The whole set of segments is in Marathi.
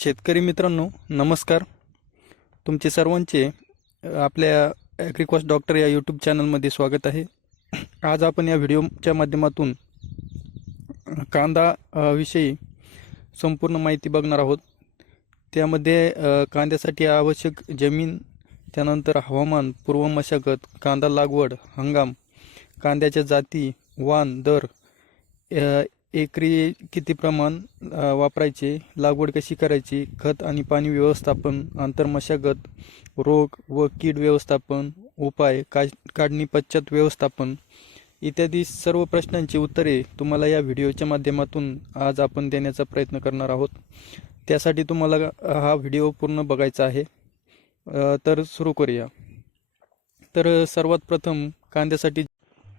शेतकरी मित्रांनो नमस्कार. तुमचे सर्वांचे आपल्या ॲग्रिकॉस्ट डॉक्टर या यूट्यूब चॅनलमध्ये स्वागत आहे. आज आपण या व्हिडिओच्या माध्यमातून कांदा विषयी संपूर्ण माहिती बघणार आहोत. त्यामध्ये कांद्यासाठी आवश्यक जमीन त्यानंतर हवामान पूर्व मशागत कांदा लागवड हंगाम कांद्याच्या जाती वाण दर एकरी किती प्रमाण वापरायचे लागवड कशी करायची खत आणि पाणी व्यवस्थापन आंतरमशागत रोग व कीड व्यवस्थापन उपाय का काढणी पश्चात व्यवस्थापन इत्यादी सर्व प्रश्नांची उत्तरे तुम्हाला या व्हिडिओच्या माध्यमातून आज आपण देण्याचा प्रयत्न करणार आहोत. त्यासाठी तुम्हाला हा व्हिडिओ पूर्ण बघायचा आहे. तर सुरू करूया. तर सर्वात प्रथम कांद्यासाठी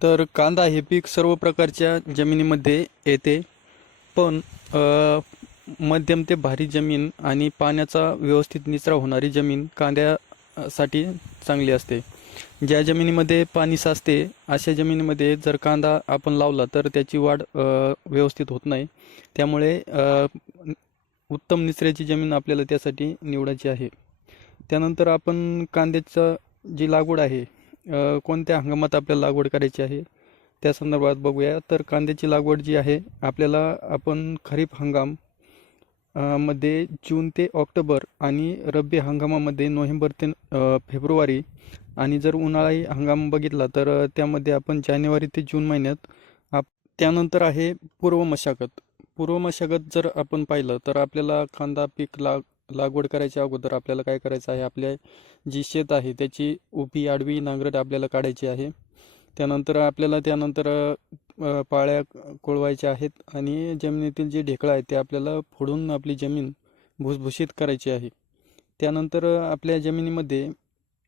तर कांदा हे पीक सर्व प्रकारच्या जमिनीमध्ये येते. पण मध्यम ते भारी जमीन आणि पाण्याचा व्यवस्थित निचरा होणारी जमीन कांद्यासाठी चांगली असते. ज्या जमिनीमध्ये पाणी साचते अशा जमिनीमध्ये जर कांदा आपण लावला तर त्याची वाढ व्यवस्थित होत नाही. त्यामुळे उत्तम निचऱ्याची जमीन आपल्याला त्यासाठी निवडायची आहे. त्यानंतर आपण कांद्याचं जी लागवड आहे कोणत्या हंगामात आपल्याला लागवड करायची आहे? त्या संदर्भात बघूया. तर कांद्याची लागवड जी आहे आपल्याला आपण खरीप हंगाममध्ये जून ते ऑक्टोबर आणि रब्बी हंगामामध्ये नोव्हेंबर ते फेब्रुवारी आणि जर उन्हाळी हंगाम बघितला तर त्यामध्ये आपण जानेवारी ते जून महिन्यात आप त्यानंतर आहे पूर्व मशागत. पूर्व मशागत जर आपण पाहिलं तर आपल्याला कांदा पीक लाग लागवड करायच्या अगोदर आपल्याला काय करायचं आहे? आपल्या जी शेत आहे त्याची उभी आडवी नांगरट आपल्याला काढायची आहे. त्यानंतर आपल्याला त्यानंतर पाळ्या कोळवायच्या आहेत आणि जमिनीतील जे ढेकळं आहे ते आपल्याला फोडून आपली जमीन भुसभुशीत करायची आहे. त्यानंतर आपल्या जमिनीमध्ये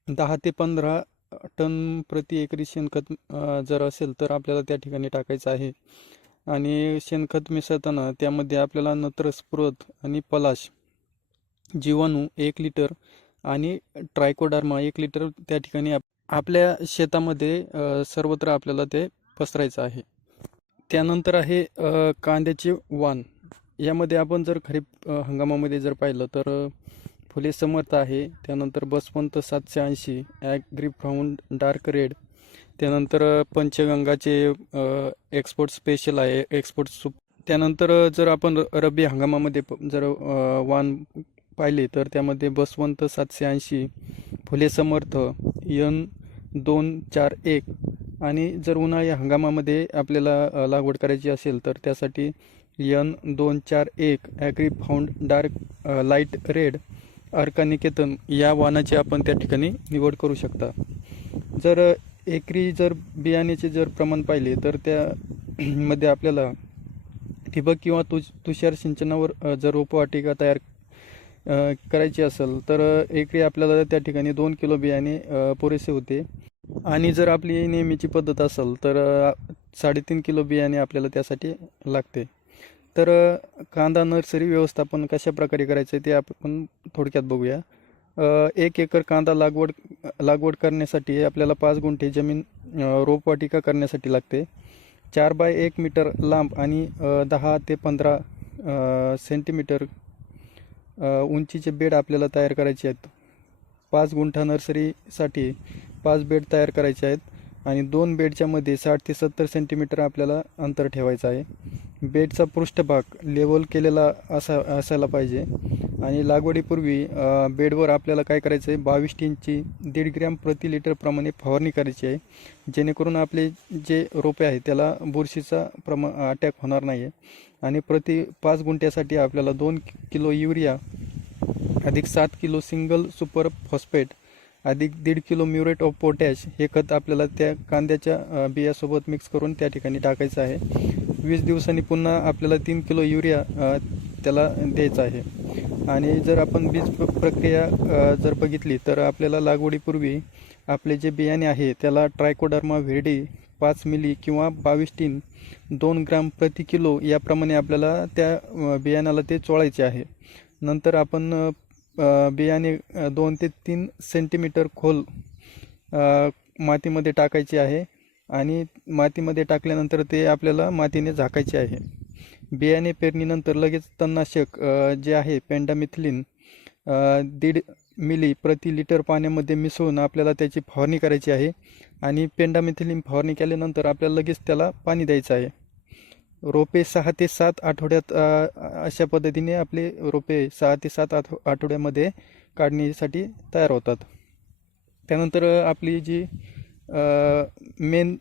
दहा ते पंधरा टन प्रति एकरी शेणखत जर असेल तर आपल्याला त्या ठिकाणी टाकायचं आहे. आणि शेणखत मिसळताना त्यामध्ये आपल्याला नत्र स्फुरद आणि पलाश जीवाणू एक लिटर आणि ट्रायकोडार्मा एक लिटर त्या ठिकाणी आप आपल्या शेतामध्ये सर्वत्र आपल्याला ते पसरायचं आहे. त्यानंतर आहे कांद्याचे वाण. यामध्ये आपण जर खरीप हंगामामध्ये जर पाहिलं तर फुले समर्थ आहे. त्यानंतर बसवंत सातशे ऐंशी ॲग्री फाऊंड डार्क रेड. त्यानंतर पंचगंगाचे एक्सपोर्ट स्पेशल आहे एक्सपोर्ट सूप त्यानंतर जर आपण र- रब्बी हंगामामध्ये प- जर वाण पाहिले तर त्यामध्ये बसवंत सातशे ऐंशी फुले समर्थ यन दोन चार एक आणि जर उन्हाळी हंगामामध्ये आपल्याला लागवड करायची असेल तर त्यासाठी यन दोन चार एक agri found dark light red अर्कानिकेतन या वाहनाची आपण त्या ठिकाणी निवड करू शकता. जर एकरी जर बियाण्याचे जर प्रमाण पाहिले तर त्यामध्ये आपल्याला ठिबक किंवा तुष तुषार सिंचनावर जर रोपवाटिका तयार करायची असेल तर एकरी आपल्याला त्या ठिकाणी दोन किलो बियाणे पुरेसे होते. आणि जर आपली नेहमीची पद्धत असेल तर साडेतीन किलो बियाणे आपल्याला त्यासाठी लागते. तर कांदा नर्सरी व्यवस्थापन कशा प्रकारे करायचं आहे ते आपण थोडक्यात बघूया. एक एकर कांदा लागवड लागवड करण्यासाठी आपल्याला पाच गुंठे जमीन रोपवाटिका करण्यासाठी लागते. चार बाय एक मीटर लांब आणि दहा ते पंधरा सेंटीमीटर उंचीचे बेड आपल्याला तयार करायचे आहेत. पाच गुंठा नर्सरीसाठी पाच बेड तयार करायचे आहेत आणि दोन बेडच्यामध्ये साठ ते सत्तर सेंटीमीटर आपल्याला अंतर ठेवायचं आहे. बेडचा पृष्ठभाग लेवल केलेला असा असायला पाहिजे. आणि लागवडीपूर्वी बेडवर आपल्याला काय करायचं आहे? बावीस टीनची दीड ग्रॅम प्रति लिटरप्रमाणे फवारणी करायची आहे. जेणेकरून आपले जे रोपे आहे त्याला बुरशीचा प्रमा अटॅक होणार नाही आहे आणि प्रति पाच गुंठ्यासाठी आपल्याला दोन किलो युरिया अधिक सात किलो सिंगल सुपर फॉस्फेट अधिक दीड किलो म्युरेट ऑफ पोटॅश हे खत आपल्याला त्या कांद्याच्या बियासोबत मिक्स करून त्या ठिकाणी टाकायचं आहे. वीस दिवसांनी पुन्हा आपल्याला तीन किलो युरिया त्याला द्यायचा आहे. आणि जर आपण बीज प्रक्रिया जर बघितली तर आपल्याला लागवडीपूर्वी आपले जे बियाणे आहे त्याला ट्रायकोडर्मा व्हिरडी पाच मिली किंवा बावीस टीन दोन ग्राम प्रति किलो याप्रमाणे आपल्याला त्या बियाण्याला ते चोळायचे आहे. नंतर आपण बियाणे दोन ते तीन सेंटीमीटर खोल मातीमध्ये टाकायचे आहे आणि मातीमध्ये टाकल्यानंतर ते आपल्याला मातीने झाकायचे आहे. बियाणे पेरणीनंतर लगेच तणनाशक जे आहे पेंडामिथिलिन दीड मिली प्रति लिटर पाण्यामध्ये मिसळून आपल्याला त्याची फवारणी करायची आहे आणि पेंडामिथिलिन फवारणी केल्यानंतर आपल्याला लगेच त्याला पाणी द्यायचं आहे. रोपे सहा ते सात आठवड्यात अशा पद्धतीने आपले रोपे सहा ते सात आठ आठवड्यामध्ये काढणीसाठी तयार होतात. त्यानंतर आपली जी मेन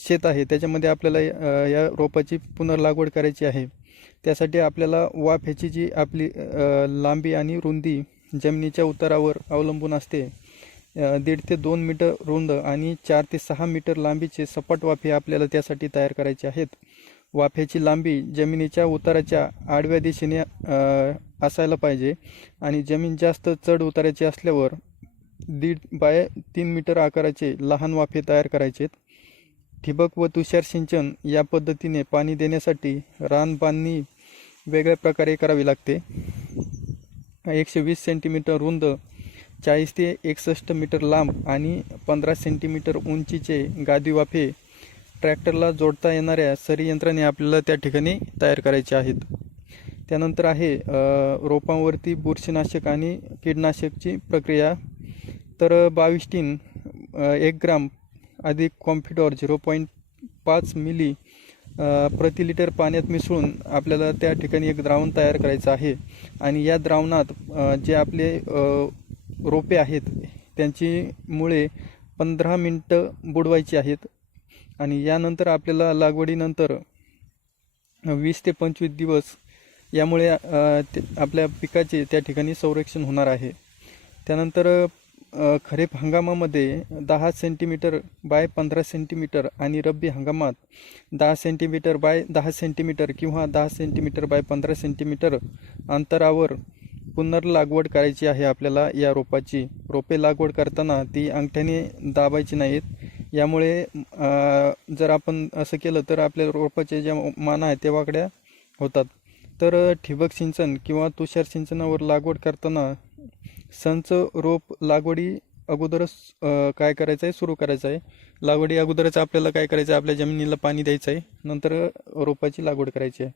शेत आहे त्याच्यामध्ये आपल्याला या रोपाची पुनर्लागवड करायची आहे. त्यासाठी आपल्याला वाफ्याची जी आपली लांबी आणि रुंदी जमिनीच्या उतारावर अवलंबून असते. दीड ते दोन मीटर रुंद आणि चार ते सहा मीटर लांबीचे सपाट वाफे आपल्याला त्यासाठी तयार करायचे आहेत. वाफ्याची लांबी जमिनीच्या उताराच्या आडव्या दिशेने असायला पाहिजे आणि जमीन जास्त चढ उताराची असल्यावर दीड बाय तीन मीटर आकाराचे लहान वाफे तयार करायचेत. ठिबक व तुषार सिंचन या पद्धतीने पाणी देण्यासाठी रान बांधणी वेगळ्या प्रकारे करावी लागते. एकशे वीस सेंटीमीटर रुंद चाळीस ते एकसष्ट मीटर लांब आणि पंधरा सेंटीमीटर उंचीचे गादी वाफे ट्रॅक्टरला जोडता येणाऱ्या सरी यंत्राने आपल्याला त्या ठिकाणी तयार करायचे आहेत. त्यानंतर आहे रोपांवरती बुरशीनाशक आणि कीडनाशकची प्रक्रिया. तर बावीस टीन एक ग्राम अधिक कॉम्फिडॉर झिरो पॉईंट पाच मिली प्रति लिटर पाण्यात मिसळून आपल्याला त्या ठिकाणी एक द्रावण तयार करायचं आहे. आणि या द्रावणात जे आपले रोपे आहेत त्यांची मुळे पंधरा मिनटं बुडवायची आहेत. आणि यानंतर आपल्याला लागवडीनंतर वीस ते पंचवीस दिवस यामुळे ते आपल्या पिकाचे त्या ठिकाणी संरक्षण होणार आहे. त्यानंतर खरीप हंगामामध्ये दहा सेंटीमीटर बाय पंधरा सेंटीमीटर आणि रब्बी हंगामात दहा सेंटीमीटर बाय दहा सेंटीमीटर किंवा दहा सेंटीमीटर बाय पंधरा सेंटीमीटर अंतरावर पुनर्लागवड करायची आहे आपल्याला या रोपाची. रोपे लागवड करताना ती अंगठ्याने दाबायची नाहीत. यामुळे जर आपण असं केलं तर आपल्या रोपाचे ज्या माना आहेत ते वाकड्या होतात. तर ठिबक सिंचन किंवा तुषार सिंचनावर लागवड करताना संच रोप लागवडी अगोदरच काय करायचं आहे सुरू करायचं आहे लागवडी अगोदरच आपल्याला काय करायचं आहे आपल्या जमिनीला पाणी द्यायचं आहे नंतर रोपाची लागवड करायची आहे.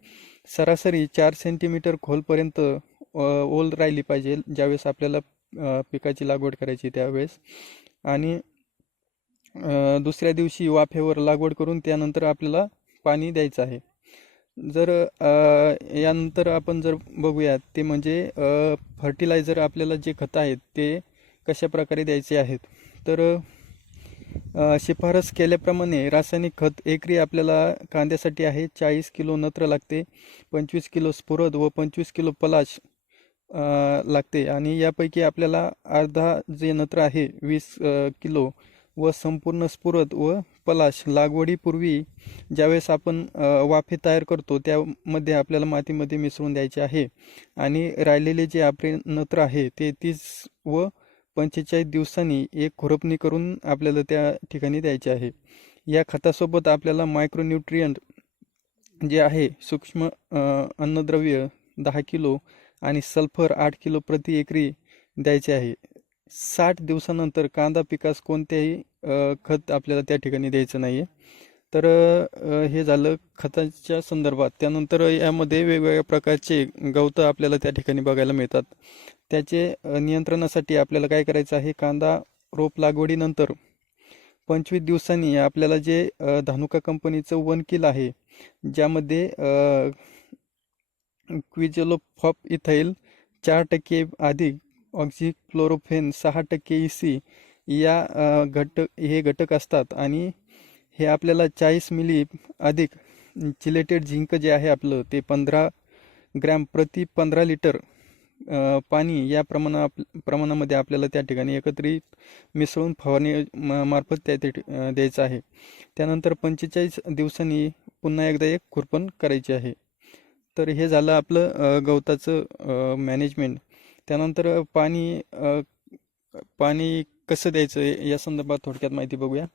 सरासरी चार सेंटीमीटर खोलपर्यंत ओल राहिली पाहिजे ज्यावेळेस आपल्याला पिकाची लागवड करायची त्यावेळेस. आणि दुसऱ्या दिवशी वाफेवर लागवड करून त्यानंतर आपल्याला पाणी द्यायचं आहे. जर यानंतर आपण जर बघूयात ते म्हणजे फर्टिलायझर आपल्याला जे खतं आहेत ते कशा प्रकारे द्यायचे आहेत? तर शिफारस केल्याप्रमाणे रासायनिक खत एकरी आपल्याला कांद्यासाठी आहे चाळीस किलो नत्र लागते पंचवीस किलो स्फुरद व पंचवीस किलो पलाश लागते. आणि यापैकी आपल्याला अर्धा जे नत्र आहे वीस किलो व संपूर्ण स्फुरद व पलाश लागवडीपूर्वी ज्यावेळेस आपण वाफे तयार करतो त्यामध्ये आपल्याला मातीमध्ये मिसळून द्यायचे आहे. आणि राहिलेले जे आपले नत्र आहे ते तीस व पंचेचाळीस दिवसांनी एक खुरपणी करून आपल्याला त्या ठिकाणी द्यायचे आहे. या खतासोबत आपल्याला मायक्रोन्यूट्रियंट जे आहे सूक्ष्म अन्नद्रव्य दहा किलो आणि सल्फर आठ किलो प्रति एकरी द्यायचे आहे. साठ दिवसानंतर कांदा पिकास कोणत्याही खत आपल्याला त्या ठिकाणी द्यायचं नाही आहे तर हे झालं खताच्या संदर्भात. त्यानंतर यामध्ये वेगवेगळ्या प्रकारचे गवतं आपल्याला त्या ठिकाणी बघायला मिळतात. त्याचे नियंत्रणासाठी आपल्याला काय करायचं आहे? कांदा रोप लागवडीनंतर पंचवीस दिवसांनी आपल्याला जे धानुका कंपनीचं वन किल आहे ज्यामध्ये क्विजलोफॉप इथाईल चार टक्के अधिक ऑक्झिक्लोरोफेन सहा टक्के ई सी या घट घटक हे घटक असतात. आणि हे आपल्याला चाळीस मिली अधिक चिलेटेड झिंक जे आहे आपलं ते पंधरा ग्रॅम प्रति पंधरा लिटर पाणी या प्रमाणा प्रमाणामध्ये आपल्याला त्या ठिकाणी एकत्रित मिसळून फवारणी म- मार्फत त्या ते द्यायचं आहे. त्यानंतर पंचेचाळीस दिवसांनी पुन्हा एकदा एक खुरपण करायची आहे. तर हे झालं आपलं गवताचं मॅनेजमेंट त्यानंतर पाणी पाणी कसं द्यायचं या संदर्भात थोडक्यात माहिती बघूया.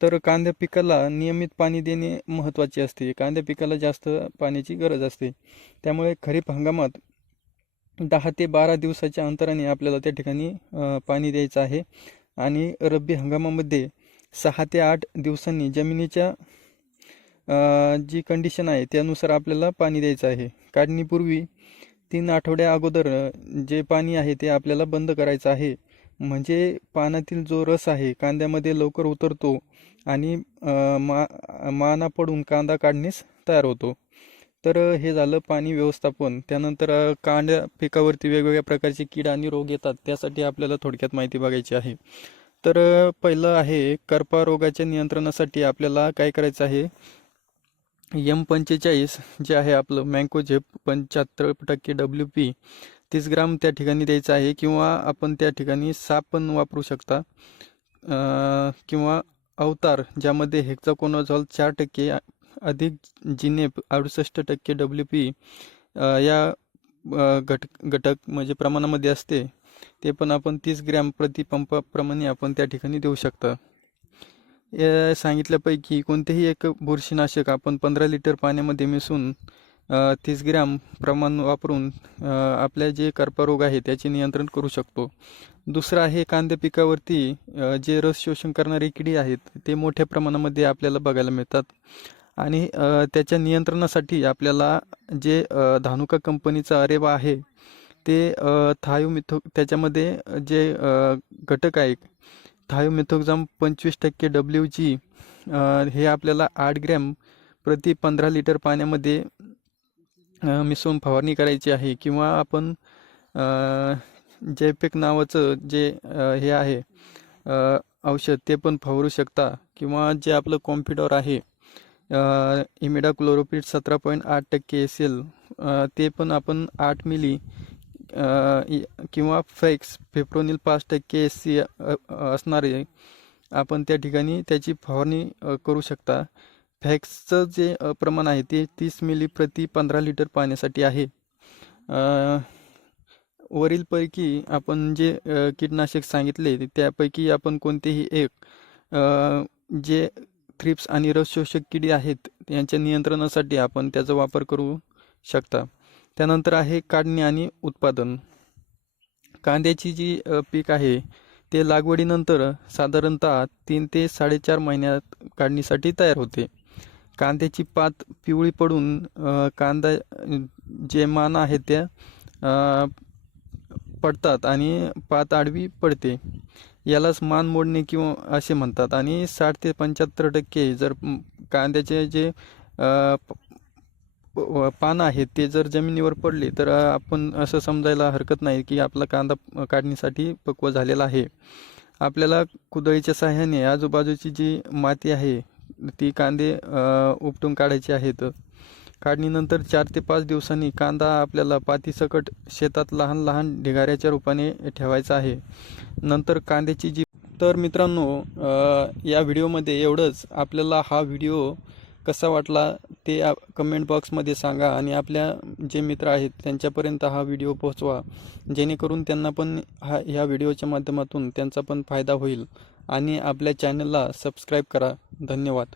तर कांद्या पिकाला नियमित पाणी देणे महत्त्वाचे असते. कांद्या पिकाला जास्त पाण्याची गरज असते. त्यामुळे खरीप हंगामात दहा ते बारा दिवसाच्या अंतराने आपल्याला त्या ठिकाणी पाणी द्यायचं आहे. आणि रब्बी हंगामामध्ये सहा ते आठ दिवसांनी जमिनीच्या जी कंडिशन आहे त्यानुसार आपल्याला पाणी द्यायचं आहे. काढणीपूर्वी तीन आठवड्या अगोदर जे पाणी आहे ते आपल्याला बंद करायचं आहे. म्हणजे पानातील जो रस आहे कांद्यामध्ये लवकर उतरतो आणि मा माना पडून कांदा काढण्यास तयार होतो. तर हे झालं पाणी व्यवस्थापन. त्यानंतर कांद्या पिकावरती वेगवेगळ्या प्रकारचे कीड आणि रोग येतात त्यासाठी आपल्याला थोडक्यात माहिती बघायची आहे. तर पहिलं आहे करपा रोगाच्या नियंत्रणासाठी आपल्याला काय करायचं आहे? एम पंचेचाळीस जे आहे आपलं मँको झेप पंच्याहत्तर टक्के डब्ल्यू पी तीस ग्राम त्या ठिकाणी द्यायचं आहे किंवा आपण त्या ठिकाणी साप पण वापरू शकता. किंवा अवतार ज्यामध्ये हेक्झाकोनोझॉल चार टक्के अधिक जिनेप अडुसष्ट टक्के डब्ल्यू पी या घट घटक म्हणजे प्रमाणामध्ये असते. ते पण आपण तीस ग्रॅम प्रति पंपाप्रमाणे आपण त्या ठिकाणी देऊ शकता. या सांगितल्यापैकी कोणतेही एक बुरशीनाशक आपण पंधरा लिटर पाण्यामध्ये मिसळून तीस ग्रॅम प्रमाण वापरून आपल्या जे कर्परोग आहे त्याचे नियंत्रण करू शकतो. दुसरं आहे कांद्या पिकावरती जे रस शोषण करणारे किडी आहेत ते मोठ्या प्रमाणामध्ये आपल्याला बघायला मिळतात. आणि त्याच्या नियंत्रणासाठी आपल्याला जे धानुका कंपनीचा अरेवा आहे ते थायोमिथो त्याच्यामध्ये जे घटक आहे थायोमेथोक्झाम पंचवीस टक्के डब्ल्यू जी हे आपल्याला आठ ग्रॅम प्रति पंधरा लिटर पाण्यामध्ये मिसळून फवारणी करायची आहे. किंवा आपण जयपेक नावाचं जे हे आहे औषध ते पण फवारू शकता. किंवा जे आपलं कॉम्प्युटर आहे इमिडा क्लोरोपीट सतरा पॉईंट आठ टक्के एस एल ते पण आपण आठ मिली किंवा फॅक्स फेप्रोनिल पाच टक्के एस सी असणारे आपण त्या ठिकाणी त्याची फवारणी करू शकता. फॅक्सचं जे प्रमाण आहे ते तीस मिली प्रति पंधरा लिटर पाण्यासाठी आहे. वरीलपैकी आपण जे कीटनाशक सांगितले त्यापैकी आपण कोणतेही एक जे थ्रिप्स आणि रस शोषक किडी आहेत यांच्या नियंत्रणासाठी आपण त्याचा वापर करू शकता. त्यानंतर आहे काढणी आणि उत्पादन. कांद्याची जी पीक आहे ते लागवडीनंतर साधारणतः तीन ते साडेचार महिन्यात काढणीसाठी तयार होते. कांद्याची पात पिवळी पडून कांदा जे मान आहे त्या पडतात आणि पात आडवी पडते. यालाच मान मोडणे किंवा असे म्हणतात आणि साठ ते पंच्याहत्तर टक्के जर कांद्याचे जे पानं आहेत ते जर जमिनीवर पडले तर आपण असं समजायला हरकत नाही की आपला कांदा काढणीसाठी पक्व झालेला आहे. आपल्याला कुदळीच्या सहाय्याने आजूबाजूची जी माती आहे ती कांदे उपटून काढायचे आहेत. काढणीनंतर चार ते पाच दिवसांनी कांदा आपल्याला पातीसकट शेतात लहान लहान ढिगाऱ्याच्या रूपाने ठेवायचा आहे. नंतर कांद्याची जी तर मित्रांनो या व्हिडिओमध्ये एवढंच. आपल्याला हा व्हिडिओ कसा वाटला ते कमेंट बॉक्समध्ये सांगा आणि आपल्या जे मित्र आहेत त्यांच्यापर्यंत हा व्हिडिओ पोहोचवा. जेणेकरून त्यांना पण हा ह्या व्हिडिओच्या माध्यमातून त्यांचा पण फायदा होईल. आणि आपल्या चॅनलला सबस्क्राईब करा. धन्यवाद.